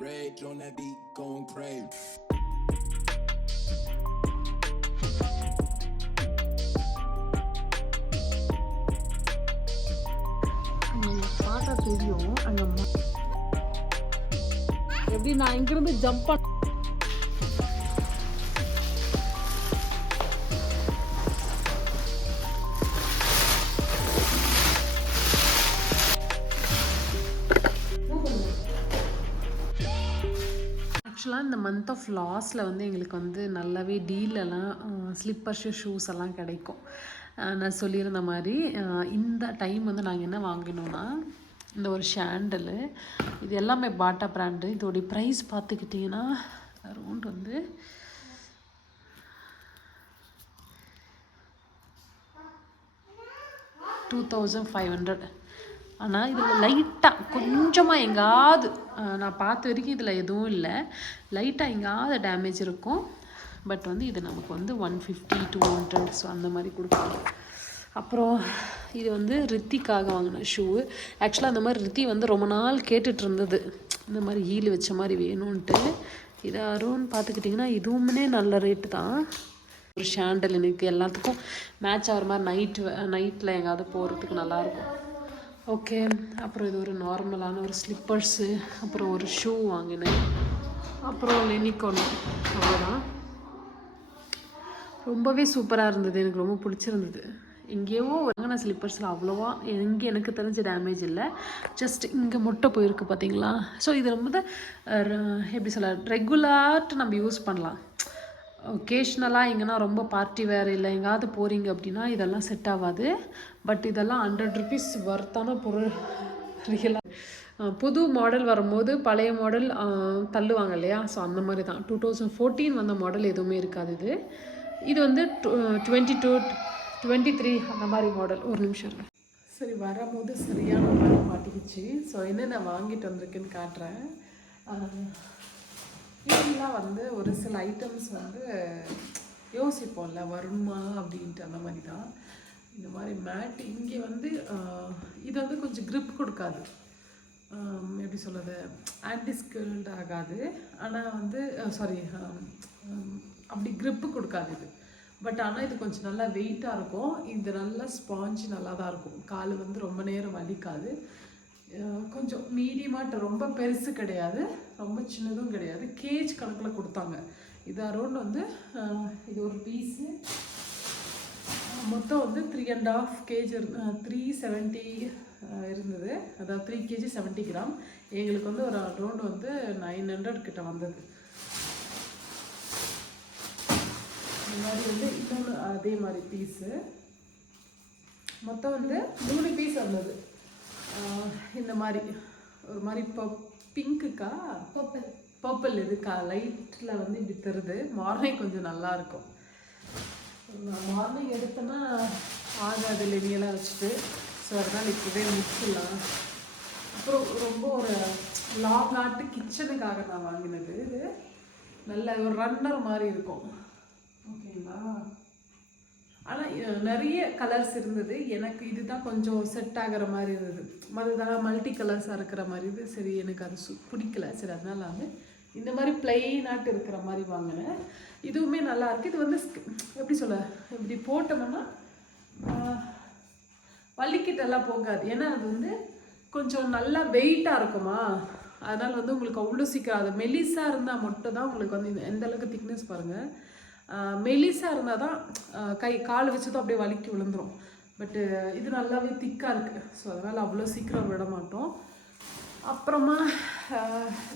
Rage on that beat, going crazy. பார்த்தா தெரியும் அந்த அம்மா எப்படி நான் இங்கிருந்து ஜம்ப் பண்ண ஆக்சுவலாக இந்த மந்த் ஆஃப் லாஸில் வந்து எங்களுக்கு வந்து நல்லாவே டீலெல்லாம் ஸ்லிப்பர்ஸ் ஷூஸ் எல்லாம் கிடைக்கும். நான் சொல்லியிருந்த மாதிரி இந்த டைம் வந்து நாங்கள் என்ன வாங்கினோன்னா இந்த ஒரு ஷாண்டலு இது எல்லாமே பாட்டா பிராண்டு இதோடைய ப்ரைஸ் பார்த்துக்கிட்டிங்கன்னா அரௌண்ட் வந்து டூ தௌசண்ட் ஃபைவ் ஹண்ட்ரட் ஆனால் இதில் லைட்டாக கொஞ்சமாக எங்காவது நான் பார்த்த வரைக்கும் இதில் எதுவும் இல்லை. லைட்டாக எங்காவது டேமேஜ் இருக்கும். பட் வந்து இது நமக்கு வந்து one fifty to hundred so அந்த மாதிரி கொடுப்பாங்க அப்புறம் இது வந்து ரித்திக்காக வாங்கின ஷூ ஆக்சுவலாக அந்த மாதிரி ரித்தி வந்து ரொம்ப நாள் கேட்டுட்டு இருந்தது. இந்த மாதிரி ஈல் வச்ச மாதிரி வேணும்ன்ட்டு. இது அருண் பார்த்துக்கிட்டிங்கன்னா இதுவுமே நல்ல ரேட்டு தான். ஒரு ஷாண்டல் எனக்கு எல்லாத்துக்கும் மேட்ச் ஆகிற மாதிரி நைட்டு நைட்டில் எங்காவது போகிறதுக்கு நல்லாயிருக்கும் ஓகே அப்புறம் இது ஒரு நார்மலான ஒரு ஸ்லிப்பர்ஸு அப்புறம் ஒரு ஷூ வாங்கினேன். அப்புறம் லெனிக்கோன் அவ்வளோதான் ரொம்பவே சூப்பராக இருந்தது. எனக்கு ரொம்ப பிடிச்சிருந்தது. எங்கேயோ வாங்கின ஸ்லிப்பர்ஸில் அவ்வளோவா எங்கே எனக்கு தெரிஞ்ச டேமேஜ் இல்லை. ஜஸ்ட் இங்கே முட்டை போயிருக்கு பார்த்தீங்களா ஸோ இது ரொம்ப எப்படி சொல்ல ரெகுலார்ட்டு நம்ம யூஸ் பண்ணலாம். ஒகேஷ்னலாக எங்கன்னா ரொம்ப பார்ட்டி வேறு இல்லை எங்காவது போகிறீங்க அப்படின்னா இதெல்லாம் செட் ஆகாது. பட் இதெல்லாம் ஹண்ட்ரட் ருபீஸ் ஒர்த்தான பொருள். ரியலாக புது மாடல் வரும்போது பழைய மாடல் தள்ளுவாங்க இல்லையா? ஸோ அந்த மாதிரி தான் டூ தௌசண்ட் ஃபோர்டீன் வந்த மாடல் எதுவுமே இருக்காது இது. இது வந்து டுவெண்ட்டி டூ டுவெண்ட்டி த்ரீ அந்த மாதிரி மாடல் ஒரு நிமிஷம் சரி வரும்போது சரியான மாடல் மாட்டிக்கிச்சு. ஸோ என்னென்ன வாங்கிட்டு வந்திருக்குன்னு காட்டுறேன். இதெல்லாம் வந்து ஒரு சில ஐட்டம்ஸ் வந்து யோசிப்போம்ல வருமா அப்படின்ட்டு அந்த மாதிரி தான் இந்த மாதிரி மேட் இங்கே வந்து இது வந்து கொஞ்சம் க்ரிப் கொடுக்காது. எப்படி சொல்கிறது ஆன்டிஸ்கில்ட் ஆகாது. ஆனால் வந்து சாரி அப்படி க்ரிப்பு கொடுக்காது இது. பட் ஆனால் இது கொஞ்சம் நல்லா வெயிட்டாக இருக்கும். இது நல்லா ஸ்பாஞ்ச் நல்லா தான் இருக்கும். கால் வந்து ரொம்ப நேரம் வலிக்காது. கொஞ்சம் மீடியமாட்ட ரொம்ப பெருசு கிடையாது. ரொம்ப சின்னதும் கிடையாது. கேஜ் கணக்கில் கொடுத்தாங்க. இது அரௌண்ட் வந்து இது ஒரு பீஸு மொத்தம் வந்து three and half KG three seventy இருந்தது. அதாவது த்ரீ கேஜி செவன்ட்டி கிராம் எங்களுக்கு வந்து ஒரு அரௌண்ட் வந்து நைன் ஹண்ட்ரட் கிட்ட வந்தது. இந்த மாதிரி வந்து இன்னொன்று அதே மாதிரி பீஸு மொத்தம் வந்து மூணு பீஸ் வந்தது. இந்த மாதிரி ஒரு மாதிரி பிங்க்குக்கா? பர்பிள் பர்பிள் இதுக்கா லைட்டில் வந்து இப்படி தருது. மார்னிங் கொஞ்சம் நல்லா இருக்கும் மார்னிங் எடுத்தேன்னா ஆகாது லெனியெல்லாம் வச்சுட்டு. ஸோ அதனால் இப்போவே முடிச்சிடலாம். அப்புறம் ரொம்ப ஒரு லாங் ஆட்டு கிச்சனுக்காக நான் வாங்கினது. இது நல்ல ஒரு ரன்னர் மாதிரி இருக்கும். ஓகேங்களா? ஆனால் நிறைய கலர்ஸ் இருந்தது. எனக்கு இதுதான் கொஞ்சம் செட் ஆகிற மாதிரி இருந்தது. மற்றதெல்லாம் மல்டி கலர்ஸாக இருக்கிற மாதிரி இது. சரி எனக்கு அது சு பிடிக்கல. சரி அதனால வந்து இந்த மாதிரி பிளெயினாட்டு இருக்கிற மாதிரி வாங்கினேன். இதுவுமே நல்லா இருக்குது இது வந்து எப்படி சொல்ல? இப்படி போட்டோம்னா வள்ளிக்கிட்டெல்லாம் வலிக்கிட்டெல்லாம் போகாது. ஏன்னா அது வந்து கொஞ்சம் நல்லா வெயிட்டாக இருக்குமா? அதனால் வந்து உங்களுக்கு அவ்வளோ சீக்கிரம் அது மெலிசாக இருந்தால் மட்டும் தான் உங்களுக்கு வந்து இந்த- எந்த அளவுக்கு திக்னஸ் பாருங்கள் மெலிசாக இருந்தால் தான் கை கால் வச்சதும் அப்படியே வலிக்கு விழுந்துரும். பட்டு இது நல்லாவே திக்காக இருக்குது ஸோ அதனால் அவ்வளோ சீக்கிரம் விட மாட்டோம். அப்புறமா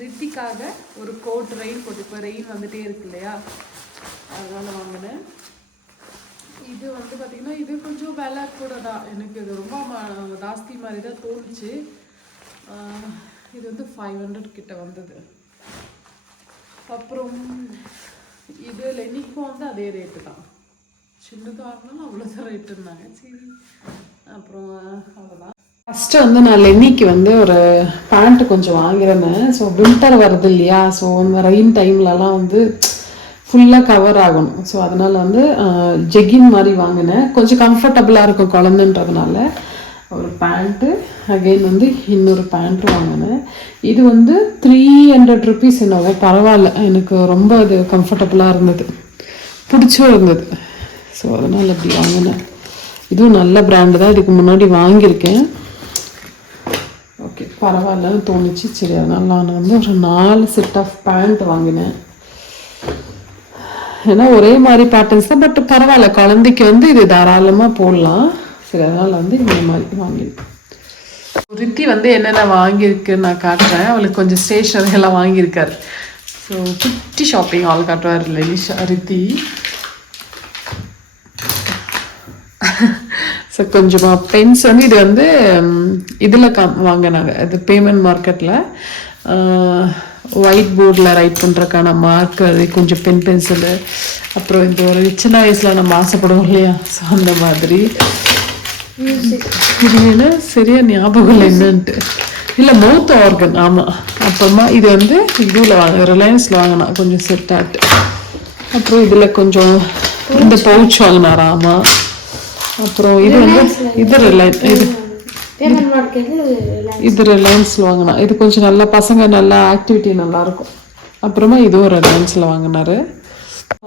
ரித்திக்காக ஒரு கோட் ரெயின் கோட் இப்போ ரெயின் வந்துகிட்டே இருக்கு இல்லையா? அதனால் வாங்கினேன். இது வந்து பார்த்திங்கன்னா இது கொஞ்சம் விலை கூட தான். எனக்கு இது ரொம்ப ஜாஸ்தி மாதிரி தான் தோணுச்சு. இது வந்து ஃபைவ் ஹண்ட்ரட் கிட்ட வந்தது. அப்புறம் இது லெனிக்கும் வந்து அதே ரேட்டு தான். சின்னதாக இருந்தாலும் அவ்வளோதான் ரேட்டுன்னாங்க சரி அப்புறம் அவ்வளோதான் ஃபஸ்ட்டு வந்து நான் லென்னிக்கு வந்து ஒரு பேண்ட்டு கொஞ்சம் வாங்கியிருந்தேன் ஸோ வின்டர் வருது இல்லையா? ஸோ இந்த ரெயின் டைம்லலாம் வந்து ஃபுல்லாக கவர் ஆகணும். ஸோ அதனால் வந்து ஜெகின் மாதிரி வாங்கினேன். கொஞ்சம் கம்ஃபர்டபுளாக இருக்கும் குழந்தைன்றதுனால. ஒரு பேண்ட்டு அகைன் வந்து இன்னொரு பேண்ட்டு வாங்கினேன். இது வந்து த்ரீ ஹண்ட்ரட் ருபீஸ் என்னவோ பரவாயில்ல. எனக்கு ரொம்ப அது கம்ஃபர்டபுளாக இருந்தது. பிடிச்சும் இருந்தது. ஸோ அதனால் அப்படி வாங்கினேன். இதுவும் நல்ல பிராண்டு தான். இதுக்கு முன்னாடி வாங்கியிருக்கேன். ஓகே பரவாயில்லன்னு தோணுச்சு. சரி அதனால் நான் வந்து ஒரு நாலு செட் ஆஃப் பேண்ட் வாங்கினேன். ஏன்னா ஒரே மாதிரி பேட்டர்ன்ஸ் தான். பட் பரவாயில்ல குழந்தைக்கு வந்து இது தாராளமாக போடலாம். சரி அதனால் வந்து இந்த மாதிரி வாங்கியிருக்கேன் ரித்தி வந்து என்னென்ன வாங்கியிருக்குன்னு நான் காட்டுறேன். அவளுக்கு கொஞ்சம் ஸ்டேஷனரி எல்லாம் வாங்கியிருக்காரு. ஸோ குட்டி ஷாப்பிங் ஆள் காட்டுவார் லலிஷா ரித்தி. ஸோ கொஞ்சமாக பென்ஸ் வந்து இது வந்து இதில் கம் வாங்கினாங்க. இது பேமெண்ட் மார்க்கெட்டில் ஒயிட் போர்டில் ரைட் பண்ணுறக்கான மார்க்கர் கொஞ்சம் பென் பென்சிலு அப்புறம் இந்த ஒரு சின்ன வயசில் நம்ம ஆசைப்படுவோம் இல்லையா? ஸோ அந்த மாதிரி. இது சரியா ஞாபகம் இல்லை என்னன்ட்டு. இல்லை மவுத் ஆர்கன் ஆமாம் அப்புறமா இது வந்து இதில் வாங்க ரிலையன்ஸில் வாங்கினா கொஞ்சம் செட் ஆட்டு அப்புறம் இதில் கொஞ்சம் இந்த பவுச் வாங்கினாரா ஆமாம் அப்புறம் இது வந்து இது ரிலையன்ஸ் இது இது ரிலையன்ஸில் வாங்கினா. இது கொஞ்சம் நல்லா பசங்க நல்லா ஆக்டிவிட்டி நல்லா இருக்கும் அப்புறமா இதுவும் ரிலையன்ஸில் வாங்கினாரு.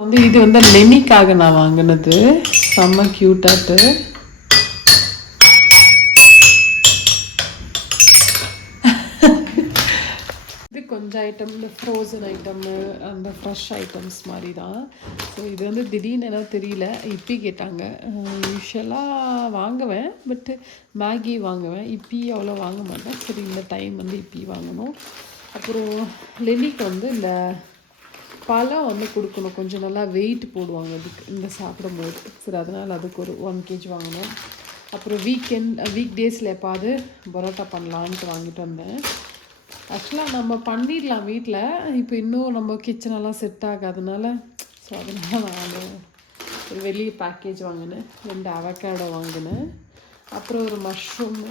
வந்து இது வந்து நெனிக்காக நான் வாங்கினது. செம்ம க்யூட்டாட்டு கொஞ்சம் ஐட்டம் இந்த ஃப்ரோசன் ஐட்டம்மு அந்த ஃப்ரெஷ் ஐட்டம்ஸ் மாதிரி தான் ஸோ இது வந்து திடீர்னு என்ன தெரியல. இப்பி கேட்டாங்க. யூஸ்வலாக வாங்குவேன் பட்டு மேகி வாங்குவேன். இப்பி அவ்வளோ வாங்க மாட்டேன். சரி இந்த டைம் வந்து இப்பி வாங்கணும். அப்புறம் லெலிக்கு வந்து இந்த பழம் வந்து கொடுக்கணும். கொஞ்சம் நல்லா வெயிட் போடுவாங்க அதுக்கு இந்த சாப்பிடும்போது. சரி அதனால் அதுக்கு ஒரு ஒன் கேஜி வாங்கணும். அப்புறம் வீக்கெண்ட் வீக் டேஸில் எப்பாவது பரோட்டா பண்ணலான்ட்டு வாங்கிட்டு வந்தேன். ஆக்சுவலாக நம்ம பண்ணிடலாம் வீட்டில் இப்போ இன்னும் நம்ம கிச்சனெல்லாம் செட் ஆகாதனால ஸோ அதனால் நான் ஒரு வெளியே பேக்கேஜ் வாங்கினேன். ரெண்டு அவக்காடோ வாங்கினேன். அப்புறம் ஒரு மஷ்ரூமு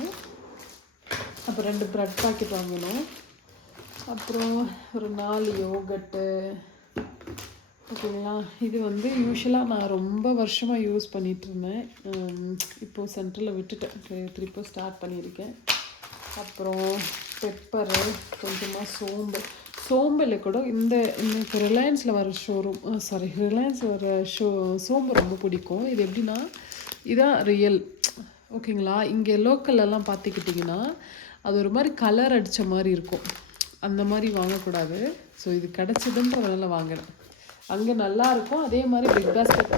அப்புறம் ரெண்டு ப்ரெட் பாக்கெட் வாங்கினோம் அப்புறம் ஒரு நாலு யோகட்டு ஓகேங்களா இது வந்து யூஸ்வலாக நான் ரொம்ப வருஷமாக யூஸ் பண்ணிகிட்ருந்தேன் இப்போது சென்டரில் விட்டுட்டேன். திருப்பி ஸ்டார்ட் பண்ணியிருக்கேன். அப்புறம் பெப்பரு கொஞ்சமாக சோம்பு. சோம்பில் கூட இந்த இந்த இப்போ ரிலையன்ஸில் வர ஷோரூம் சாரி ரிலையன்ஸ் வர ஷோ சோம்பு ரொம்ப பிடிக்கும். இது எப்படின்னா இதான் ரியல் ஓகேங்களா? இங்கே லோக்கல்லலாம் பார்த்துக்கிட்டிங்கன்னா அது ஒரு மாதிரி கலர் அடித்த மாதிரி இருக்கும். அந்த மாதிரி வாங்கக்கூடாது. ஸோ இது கிடச்சதுன்றதுனால வாங்கினேன் அங்கே நல்லா இருக்கும். அதே மாதிரி பிக் பாஸ்கெட்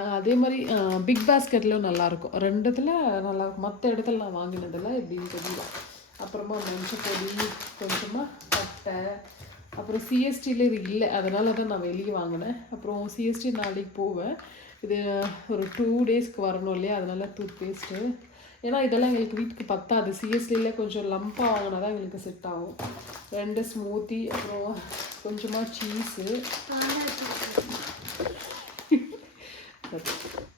அதே மாதிரி பிக் பாஸ்கெட்லையும் நல்லாயிருக்கும் ரெண்டுத்தில் நல்லாயிருக்கும் மற்ற இடத்துல நான் வாங்கினதில் இப்படி தெரியல. அப்புறமா மஞ்சப்பொடி கொஞ்சமாக பட்டை அப்புறம் சிஎஸ்டியில் இது இல்லை. அதனால தான் நான் வெளியே வாங்கினேன். அப்புறம் சிஎஸ்டி நாளைக்கு போவேன். இது ஒரு டூ டேஸ்க்கு வரணும் இல்லையா? அதனால டூத் பேஸ்ட்டு ஏன்னா இதெல்லாம் எங்களுக்கு வீட்டுக்கு பத்தாது. சிஎஸ்டியில் கொஞ்சம் லம்பாக வாங்கினா தான் எங்களுக்கு செட் ஆகும். ரெண்டு ஸ்மூத்தி அப்புறம் கொஞ்சமாக சீஸு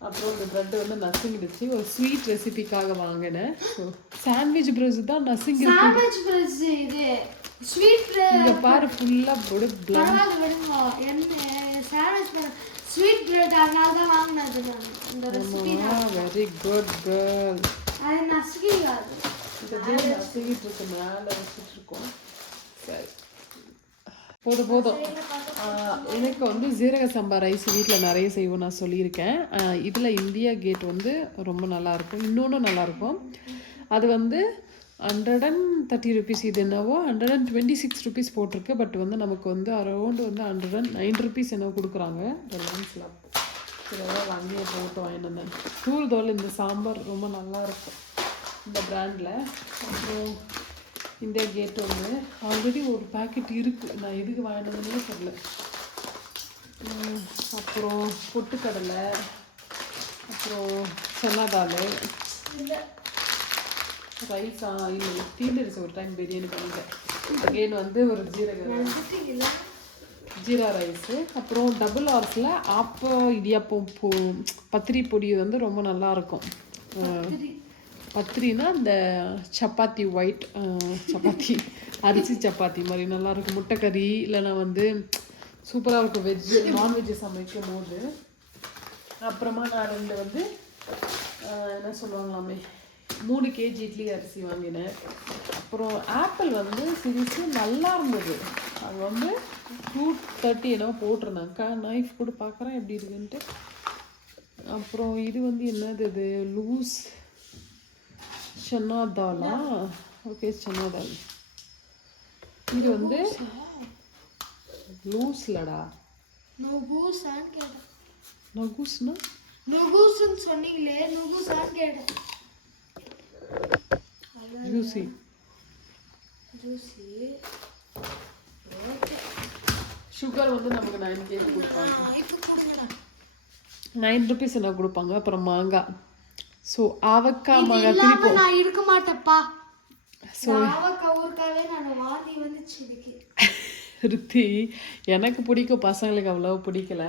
அப்புறம் இந்த ப்ரெட் வந்து நசுங்கிடுச்சு. ஒரு ஸ்வீட் ரெசிபிக்காக வாங்கினேன். ஸோ சாண்ட்விச் ப்ரெஸ் தான் நசுங்கி சாண்ட்விச் பிரெட் இது. ஸ்வீட் இங்கே பாரு ஃபுல்லாக போடு பரவாயில்ல விடுங்க. என்ன சாண்ட்விச் ஸ்வீட் பிரெட் அதனால தான் வாங்கினது இந்த ரெசிபி வெரி குட் கேர்ள் அது நசுக்கிடாது இது அப்படியே நசுங்கிட்டு இருக்கு மேலே வச்சுட்டு இருக்கோம். சரி. போதும் போதும். எனக்கு வந்து ஜீரக சம்பா ரைஸ் வீட்டில் நிறைய செய்வோம் நான் சொல்லியிருக்கேன். இதில் இந்தியா கேட் வந்து ரொம்ப நல்லாயிருக்கும் இன்னொன்று நல்லாயிருக்கும் அது வந்து ஹண்ட்ரட் அண்ட் தேர்ட்டி ருபீஸ் இது என்னவோ hundred and twenty six rupees போட்டிருக்கு. பட் வந்து நமக்கு வந்து அரௌண்ட் வந்து ஹண்ட்ரட் அண்ட் நைன் ருபீஸ் என்னவோ கொடுக்குறாங்க. ரிலான்ஸில் இதெல்லாம் வாங்கி போட்டு வாங்கினேன் வந்தேன். தூள் தோல் இந்த சாம்பார் ரொம்ப நல்லா இருக்கும். இந்த பிராண்டில் அப்புறம் இந்தியா கேட் ஒன்று ஆல்ரெடி ஒரு பாக்கெட் இருக்குது நான் எதுக்கு வாங்கினதுன்னே தெரியல. உம், அப்புறம் பொட்டுக்கடலை அப்புறம் சன்னா தால் ரைஸா இல்லை தீந்துருச்சு ஒரு டைம் பிரியாணி பண்ணிட்டேன். அகெயின் வந்து ஒரு ஜீரக ஜீரா ரைஸு அப்புறம் டபுள் ஹார்ஸில் ஆப்பம் இடியாப்பம் பூ பத்திரி பொடி வந்து ரொம்ப நல்லா இருக்கும். அஹ், பத்திரினா இந்த சப்பாத்தி ஒயிட் சப்பாத்தி அரிசி சப்பாத்தி மாதிரி நல்லா இருக்கும். முட்டைக்கறி இல்லைனா வந்து சூப்பராக இருக்கும். வெஜ்ஜு நான்வெஜ்ஜு சமைக்கும் போது அப்புறமா நான் ரெண்டு வந்து என்ன சொல்லுவாங்களாமே மூணு கேஜி இட்லி அரிசி வாங்கினேன். அப்புறம் ஆப்பிள் வந்து சிரிச்சு நல்லா இருந்தது. அது வந்து டூ தேர்ட்டி என்னவோ போட்டிருந்தாக்கா நைஃப் கூட பார்க்குறேன் எப்படி இருக்குன்ட்டு. அப்புறம் இது வந்து என்னது இது லூஸ் தாலா ஓகே சன்னா தால் இது வந்து லூஸ்லடா? நுகூசான்னு கேட்டேன். நகுஸ்னா? நுகூசுன்னு சொன்னீங்களே நுகூசான்னு கேட்டேன். ஜூசி ஜூசி சுகர் வந்து நமக்கு நைன் கேஜி கொடுப்பாங்க. நைன் ருபீஸ் என்ன கொடுப்பாங்க? அப்புறம் மாங்காய். ஸோ மாங்காய் இல்லாம பிரிப்போம் நான் இருக்க மாட்டேப்பா. ஸோ நாவக்காய் ஊருக்காவே நான் வாந்தி வந்துச்சு இதுக்கு. ருத்தி எனக்கு பிடிக்கும் பசங்களுக்கு அவ்வளோ பிடிக்கல.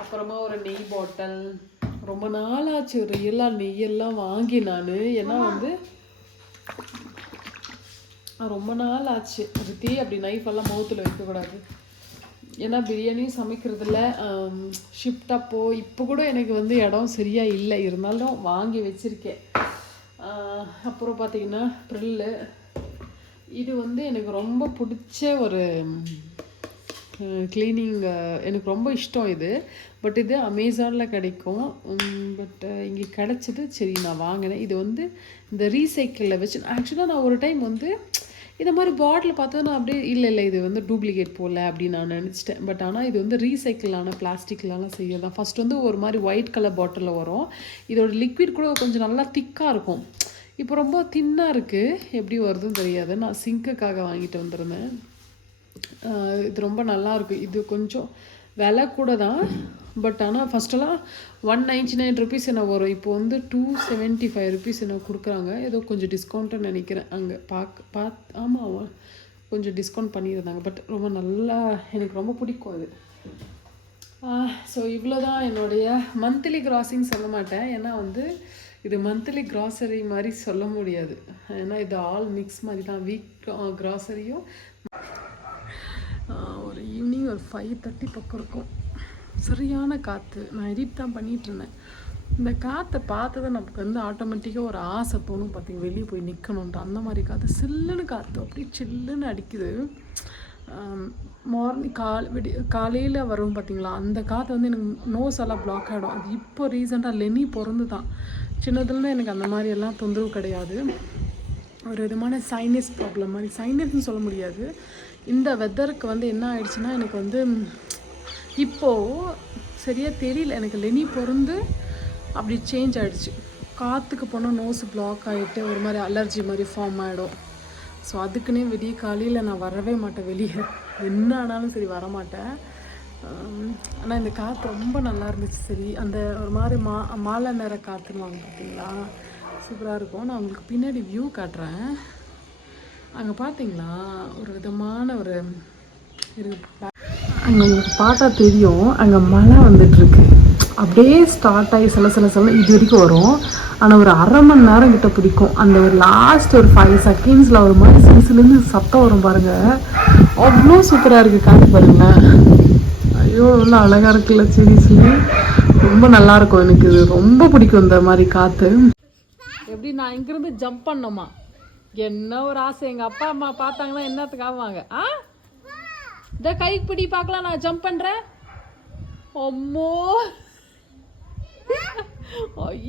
அப்புறமா ஒரு நெய் பாட்டில் ரொம்ப நாளாச்சு ரியலாக நெய்யெல்லாம் வாங்கி நான். ஏன்னா வந்து ரொம்ப நாள் ஆச்சு ருத்தி அப்படி நைஃப் எல்லாம் மவுத்தில் வைக்கக்கூடாது. ஏன்னா பிரியாணியும் சமைக்கிறதுல um, ஷிஃப்டாக போ இப்போ கூட எனக்கு வந்து இடம் சரியாக இல்லை. இருந்தாலும் வாங்கி வச்சுருக்கேன். அப்புறம் பார்த்தீங்கன்னா ப்ரில்லு. இது வந்து எனக்கு ரொம்ப பிடிச்ச ஒரு க்ளீனிங் எனக்கு ரொம்ப இஷ்டம் இது. பட் இது அமேசானில் கிடைக்கும். பட் இங்கே கிடச்சிது சரி நான் வாங்கினேன். இது வந்து இந்த ரீசைக்கிளில் வச்சு ஆக்சுவலாக நான் ஒரு டைம் வந்து இந்த மாதிரி பாட்டில் பார்த்தா நான் அப்படியே இல்லை இல்லை இது வந்து டூப்ளிகேட் போகல அப்படின்னு நான் நினச்சிட்டேன். பட் ஆனால் இது வந்து ரீசைக்கிளான பிளாஸ்டிக்லலாம் செய்யறது தான் ஃபஸ்ட் வந்து ஒரு மாதிரி ஒயிட் கலர் பாட்டிலில் வரும். இதோட லிக்விட் கூட கொஞ்சம் நல்லா திக்காக இருக்கும். இப்போ ரொம்ப தின்னாக இருக்குது எப்படி வருதுன்னு தெரியாது. நான் சிங்க்குக்காக வாங்கிட்டு வந்துருந்தேன். இது ரொம்ப நல்லாயிருக்கு இது கொஞ்சம் விலை கூட தான் பட் ஆனால் ஃபஸ்ட்டெல்லாம் ஒன் நைன்டி நைன் ருபீஸ் என்ன வரும்? இப்போ வந்து டூ செவன்ட்டி ஃபைவ் ருபீஸ் என்ன கொடுக்குறாங்க? ஏதோ கொஞ்சம் டிஸ்கவுண்ட்டுன்னு நினைக்கிறேன். அங்கே பார்க்க பாத் ஆமாம் கொஞ்சம் டிஸ்கவுண்ட் பண்ணியிருந்தாங்க. பட் ரொம்ப நல்லா எனக்கு ரொம்ப பிடிக்கும் அது. ஸோ இவ்வளோ தான் என்னுடைய மந்த்லி கிராசிங் சொல்ல மாட்டேன். ஏன்னா வந்து இது மந்த்லி கிராசரி மாதிரி சொல்ல முடியாது. ஏன்னா இது ஆல் மிக்ஸ் மாதிரி தான். வீக் கிராசரியும் ஒரு ஈவினிங் ஒரு ஃபைவ் தேர்ட்டி பக்கம் இருக்கும். சரியான காற்று நான் எடிட் தான் பண்ணிட்டு இருந்தேன் இந்த காற்றை பார்த்ததை நமக்கு வந்து ஆட்டோமேட்டிக்காக ஒரு ஆசை தோணும். பார்த்தீங்க வெளியே போய் நிற்கணுன்ட்டு அந்த மாதிரி காற்று சில்லுன்னு காற்று அப்படியே சில்லுன்னு அடிக்குது. மார்னிங் கால் விடி காலையில் வரும் பார்த்தீங்களா அந்த காற்று வந்து எனக்கு நோஸ் எல்லாம் பிளாக் ஆகிடும் அது இப்போ ரீசெண்டாக லெனி பிறந்து தான் சின்னதுலேருந்து எனக்கு அந்த மாதிரி எல்லாம் தொந்தரவு கிடையாது. ஒரு விதமான சைனஸ் ப்ராப்ளம் மாதிரி. சைனஸ்னு சொல்ல முடியாது. இந்த வெதருக்கு வந்து என்ன ஆயிடுச்சுன்னா எனக்கு வந்து இப்போது சரியாக தெரியல. எனக்கு லெனி பிறந்து அப்படி சேஞ்ச் ஆகிடுச்சு காற்றுக்கு போனால் நோஸ் பிளாக் ஆகிட்டு ஒரு மாதிரி அலர்ஜி மாதிரி ஃபார்ம் ஆகிடும் ஸோ அதுக்குன்னே விடிய காலையில் நான் வரவே மாட்டேன் வெளியே. என்ன ஆனாலும் சரி வரமாட்டேன் ஆனால் இந்த காற்று ரொம்ப நல்லா இருந்துச்சு. சரி அந்த ஒரு மாதிரி மா மாலை நேர காற்றுன்னு பார்த்தீங்களா சூப்பராக இருக்கும். நான் உங்களுக்கு பின்னாடி வியூ காட்டுறேன். அங்கே பார்த்தீங்களா ஒரு விதமான ஒரு இருக்கு அங்கே உங்களுக்கு பார்த்தா தெரியும். அங்கே மழை வந்துட்டுருக்கு. அப்படியே ஸ்டார்ட் ஆகி சில சில சில இது வரைக்கும் வரும். ஆனால் ஒரு அரை மணி நேரம் கிட்ட பிடிக்கும். அந்த ஒரு லாஸ்ட் ஒரு ஃபைவ் செகண்ட்ஸில் ஒரு மாதிரி சிலுசிலேருந்து சத்தம் வரும் பாருங்க. அவ்வளோ சூப்பராக இருக்குது காற்று பாருங்களேன். ஐயோ எவ்வளோ அழகாக இருக்குல்ல சீரியஸ்லி ரொம்ப நல்லா இருக்கும் எனக்கு இது. ரொம்ப பிடிக்கும் இந்த மாதிரி காற்று எப்படி நான் இங்கேருந்து ஜம்ப் பண்ணோமா என்ன ஒரு ஆசை. எங்கள் அப்பா அம்மா பார்த்தாங்கன்னா என்னத்துக்கு ஆவாங்க? ஆ? இந்த கை பிடி பார்க்கலாம் நான் ஜம்ப் பண்ணுறேன் அம்மோ.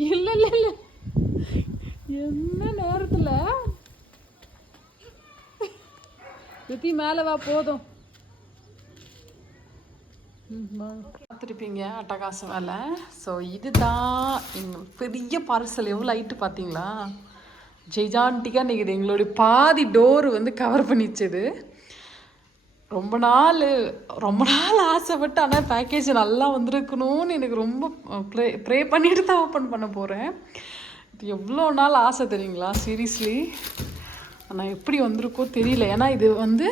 இல்லை இல்லை இல்லை. என்ன நேரத்தில்? ரித்தி மேலே வா போதும். பார்த்துருப்பீங்க அட்டகாசம் வேலை. ஸோ இதுதான் எங்கள் பெரிய பார்சல் எவ்வளோ ஹைட்டு பார்த்தீங்களா? ஜெய்ஜான்டிக்காக நிற்குது எங்களுடைய பாதி டோர் வந்து கவர் பண்ணிச்சது. ரொம்ப நாள் ரொம்ப நாள் ஆசைப்பட்டு ஆனால் பேக்கேஜ் நல்லா வந்திருக்கணும்னு எனக்கு ரொம்ப ப்ரே ப்ரே பண்ணிட்டு தான் ஓப்பன் பண்ண போகிறேன் இது எவ்வளோ நாள் ஆசை தெரியுங்களா? சீரியஸ்லி ஆனால் எப்படி வந்திருக்கோ தெரியல. ஏன்னா இது வந்து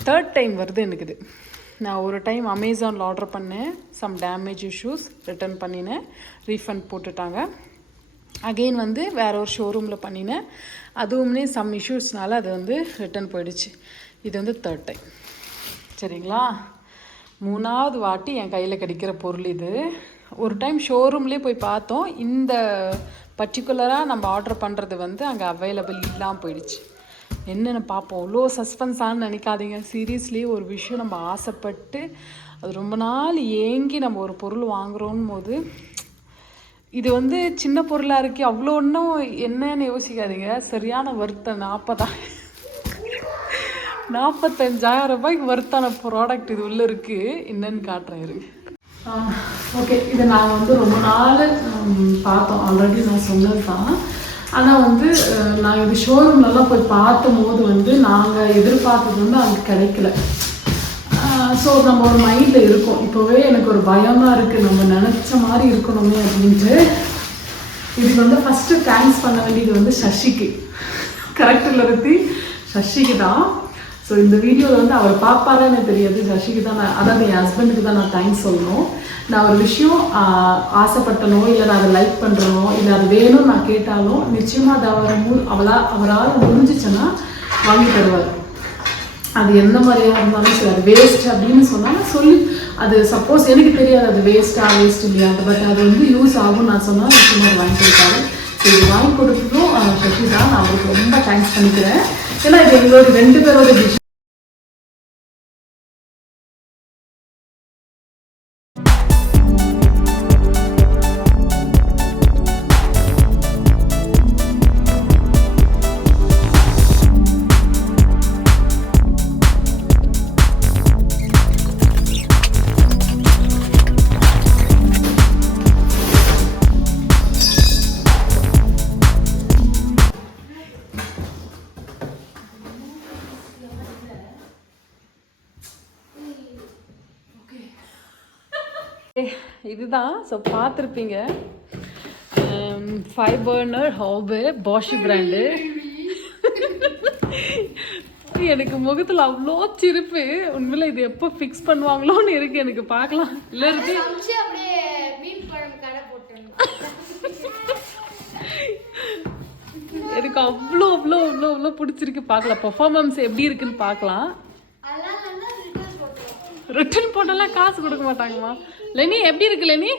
தேர்ட் டைம் வருது எனக்கு இது. நான் ஒரு டைம் அமேசானில் ஆர்டர் பண்ணேன். சம் டேமேஜ் இஷ்யூஸ் ரிட்டர்ன் பண்ணினேன். ரீஃபண்ட் போட்டுட்டாங்க. அகெயின் வந்து வேற ஒரு ஷோரூமில் பண்ணினேன். அதுவுமே சம் இஷ்யூஸ்னால அது வந்து ரிட்டர்ன் போயிடுச்சு. இது வந்து தேர்ட் டைம் சரிங்களா? மூணாவது வாட்டி என் கையில் கிடைக்கிற பொருள் இது. ஒரு டைம் ஷோரூம்லேயே போய் பார்த்தோம். இந்த பர்டிகுலராக நம்ம ஆர்டர் பண்ணுறது வந்து அங்கே அவைலபிள் இல்லாமல் போயிடுச்சு. என்னென்னு பார்ப்போம். அவ்வளோ சஸ்பென்ஸான்னு நினைக்காதீங்க. சீரியஸ்லி ஒரு விஷயம் நம்ம ஆசைப்பட்டு அது ரொம்ப நாள் ஏங்கி நம்ம ஒரு பொருள் வாங்குறோம் போது இது வந்து சின்ன பொருளாக இருக்கே அவ்வளோ ஒன்றும் என்னன்னு யோசிக்காதீங்க. சரியான வருத்தம் நாற்பதான் நாற்பத்தஞ்சாயிரம் ரூபாய்க்கு ஒர்த்தான ப்ராடக்ட் இது உள்ளே இருக்குது என்னன்னு காட்டுறேன் இருக்கு ஓகே இதை நான் வந்து ரொம்ப நாள் பார்த்தோம். ஆல்ரெடி நான் சொன்னது தான். ஆனால் வந்து நான் இது ஷோரூம்லலாம் போய் பார்த்தபோது வந்து நாங்கள் எதிர்பார்த்தது வந்து அங்கே கிடைக்கல. ஸோ நம்ம ஒரு மைண்டில் இருக்கோம். இப்போவே எனக்கு ஒரு பயமாக இருக்குது நம்ம நினச்ச மாதிரி இருக்கணுமே அப்படின்ட்டு. இதுக்கு வந்து ஃபஸ்ட்டு தேங்க்ஸ் பண்ண வேண்டியது வந்து சஷிக்கு கரெக்டில் இருத்தி சஷிக்கு தான். ஸோ இந்த வீடியோவில் வந்து அவர் பார்ப்பாரா எனக்கு தெரியாது. சசிக்கு தான் நான் அதாவது என் ஹஸ்பண்டுக்கு தான் நான் தேங்க்ஸ் சொல்லணும். நான் ஒரு விஷயம் ஆசைப்பட்டனோ இல்லை நான் அதை லைக் பண்ணுறனோ இல்லை அது வேணும்னு நான் கேட்டாலும் நிச்சயமாக அது அவர் மு அவளா அவரால் முடிஞ்சிச்சுன்னா வாங்கி தருவார். அது எந்த மாதிரியாக இருந்தாலும் சரி அது வேஸ்ட் அப்படின்னு சொன்னால் சொல்லி அது சப்போஸ் எனக்கு தெரியாது அது வேஸ்ட்டாக வேஸ்ட் இல்லையா பட் அது வந்து யூஸ் ஆகும் நான் சொன்னால் நிச்சயமாக வாங்கி கொடுத்தாரு ஸோ இது வாங்கி கொடுத்ததும் சசி தான் நான் அவருக்கு ரொம்ப தேங்க்ஸ் பண்ணிக்கிறேன். ஏன்னா இது எங்களோட ரெண்டு பேரோட டிஷ் இதுதான் ஸோ பார்த்துருப்பீங்க. ஃபைவ் பர்னர் ஹாபு பாஷி பிராண்டு எனக்கு முகத்தில் அவ்வளோ சிரிப்பு. உண்மையில் இது எப்போ ஃபிக்ஸ் பண்ணுவாங்களோன்னு இருக்கு. எனக்கு பார்க்கலாம். இல்லை இருக்கு. எனக்கு அவ்வளோ அவ்வளோ அவ்வளோ அவ்வளோ பிடிச்சிருக்கு. பார்க்கலாம். பெர்ஃபார்மன்ஸ் எப்படி இருக்குன்னு பார்க்கலாம். ரிட்டர்ன் போட்டெல்லாம் காசு கொடுக்க மாட்டாங்கம்மா. லெனி எப்படி இருக்கு லெனி?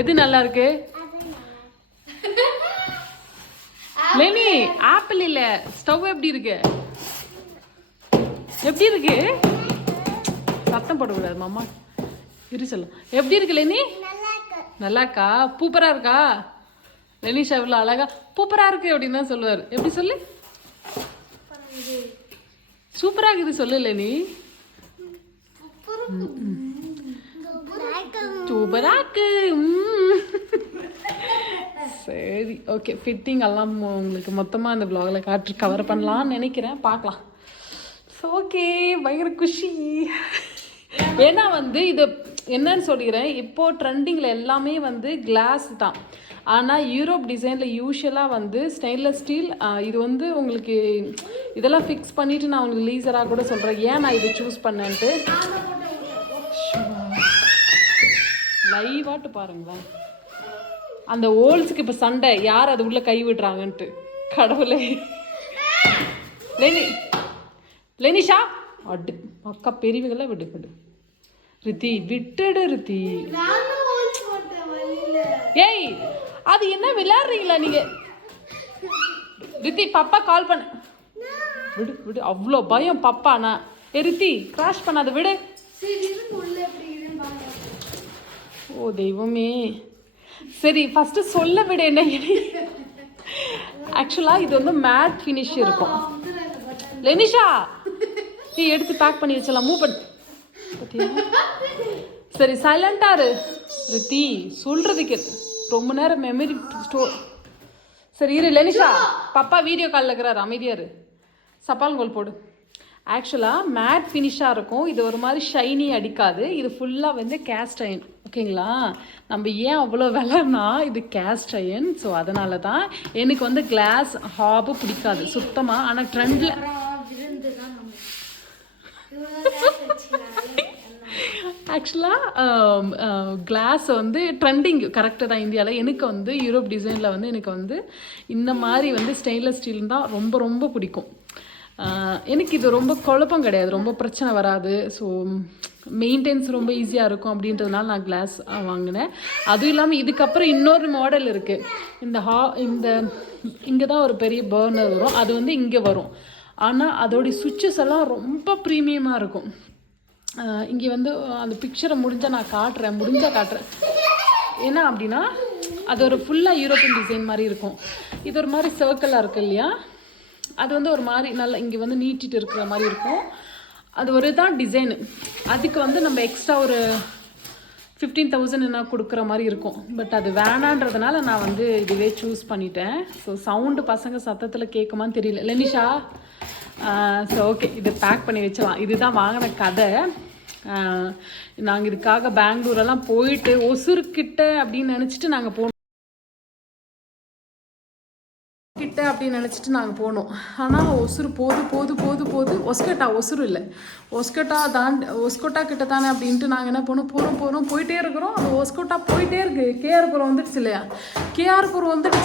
எது நல்லா இருக்கு? லெனி ஆப்பிள் இல்ல ஸ்டவ் எப்படி இருக்கு? எப்படி இருக்கு? சத்தம் போடக்கூடாது மாமா. இரு சொல்லும் எப்படி இருக்கு லெனி? நல்லா இருக்கா? பூப்பரா இருக்கா? லெனிஷா இவ்வளோ அழகா. பூப்பரா இருக்கு அப்படின்னு தான் சொல்லுவார். எப்படி சொல்லு? சூப்பராக இருக்குது சொல்லு லெனி. சூப்பராக்கு. சரி ஓகே ஃபிட்டிங் எல்லாம் உங்களுக்கு மொத்தமாக இந்த vlogல காட்டு கவர் பண்ணலாம்னு நினைக்கிறேன். பார்க்கலாம். ஓகே பயங்கர குஷி. ஏன்னா வந்து இது என்னன்னு சொல்லிக்கிறேன் இப்போ ட்ரெண்டிங்கில் எல்லாமே வந்து கிளாஸ் தான். ஆனால் யூரோப் டிசைனில் யூஷுவலாக வந்து ஸ்டெயின்லெஸ் ஸ்டீல் இது வந்து உங்களுக்கு இதெல்லாம் ஃபிக்ஸ் பண்ணிவிட்டு நான் உங்களுக்கு லீசராக கூட சொல்கிறேன் ஏன் நான் இதை சூஸ் பண்ணேன்ட்டு? லைவாட்டு பாருங்களேன். அந்த ஓல்ஸுக்கு இப்போ சண்டை. யார் அது உள்ள கை விடுறாங்கன்ட்டு. கடவுளே. லெனி லெனிஷா? அடு அக்கா பெரியவங்கள விடு விடு. ரித்தி விட்டுடு ரித்தி. ஏய் அது என்ன விளையாடுறீங்களா நீங்க? ரித்தி பாப்பா கால் பண்ண. விடு விடு. அவ்வளோ பயம் பாப்பா நான். ஏ ரித்தி கிராஷ் பண்ணாத விடு சரி இருக்கு உள்ள எப்படி இருக்குன்னு பாருங்க ஓ தெய்வமே. சரி ஃபர்ஸ்ட் சொல்ல விடு என்ன ஆக்சுவலாக இது வந்து மேட் ஃபினிஷ் இருக்கும். லெனிஷா நீ எடுத்து பேக் பண்ணி வச்சலாம் மூவ் பண்ணு? சரி சைலண்டா இரு. ரித்தி சொல்றதுக்கு ரொம்ப நேரம் மெமரி ஸ்டோர் சரி இரு லெனிஷா பப்பா வீடியோ காலில் இருக்கிறாரு. அமைதியா இரு. சப்பால்கோல் போடு. ஆக்சுவலாக மேட் ஃபினிஷாக இருக்கும். இது ஒரு மாதிரி ஷைனி அடிக்காது. இது ஃபுல்லாக வந்து கேஸ்ட் அயன் ஓகேங்களா நம்ம ஏன் அவ்வளோ விலைன்னா இது கேஸ்ட் அயன் ஸோ அதனால தான் எனக்கு வந்து கிளாஸ் ஹாபு பிடிக்காது. சுத்தமாக ஆனால் ட்ரெண்டில் ஆக்சுவலாக கிளாஸ் வந்து ட்ரெண்டிங் கரெக்டாக தான் இந்தியாவில் எனக்கு வந்து யூரோப் டிசைனில் வந்து எனக்கு வந்து இந்த மாதிரி வந்து ஸ்டெயின்லெஸ் ஸ்டீல் தான் ரொம்ப ரொம்ப பிடிக்கும். எனக்கு இது ரொம்ப குழப்பம் கிடையாது. ரொம்ப பிரச்சனை வராது. ஸோ மெயின்டெனன்ஸ் ரொம்ப ஈஸியாக இருக்கும் அப்படின்றதுனால நான் கிளாஸ் வாங்கினேன். அதுவும் இல்லாமல் இதுக்கப்புறம் இன்னொரு மாடல் இருக்குது இந்த ஹா இந்த இங்கே தான் ஒரு பெரிய பர்னர் வரும். அது வந்து இங்கே வரும். ஆனால் அதோடைய சுவிட்சஸ் எல்லாம் ரொம்ப ப்ரீமியமாக இருக்கும். இங்கே வந்து அந்த பிக்சரை முடிஞ்சால் நான் காட்டுறேன். முடிஞ்சால் காட்டுறேன். என்ன அப்படின்னா அது ஒரு ஃபுல்லாக யூரோப்பியன் டிசைன் மாதிரி இருக்கும். இது ஒரு மாதிரி சர்க்கிளாக இருக்குது இல்லையா? அது வந்து ஒரு மாதிரி நல்லா இங்கே வந்து நீட்டிட்டு இருக்கிற மாதிரி இருக்கும். அது ஒரு தான் டிசைனு அதுக்கு வந்து நம்ம எக்ஸ்ட்ரா ஒரு ஃபிஃப்டீன் தௌசண்ட் என்ன கொடுக்குற மாதிரி இருக்கும். பட் அது வேணான்றதுனால நான் வந்து இதுவே சூஸ் பண்ணிட்டேன். ஸோ சவுண்டு பசங்க சத்தத்தில் கேட்குமான்னு தெரியல. லெனிஷா? ஸோ ஓகே இது பேக் பண்ணி வச்சலாம் இதுதான் வாங்கின கதை. நாங்கள் இதுக்காக பெங்களூரெல்லாம் போயிட்டு ஒசூர்கிட்ட அப்படின்னு நினச்சிட்டு நாங்கள் போனோம். கிட்ட அப்படின்னு நினச்சிட்டு நாங்கள் போனோம். ஆனால் ஒசுறு போது போது போது போது ஒஸ்கட்டா ஒசுறு இல்லை. ஒஸ்கட்டா தாண்டி ஒஸ்கோட்டா கிட்ட தானே அப்படின்ட்டு நாங்கள் என்ன பண்ணோம்? போகிறோம் போகிறோம் போயிட்டே இருக்கிறோம். அது ஒஸ்கோட்டா போயிட்டே இருக்கு. கேஆர்புரம் வந்துடுச்சு இல்லையா? கேஆர்புரம் வந்துடுச்சு.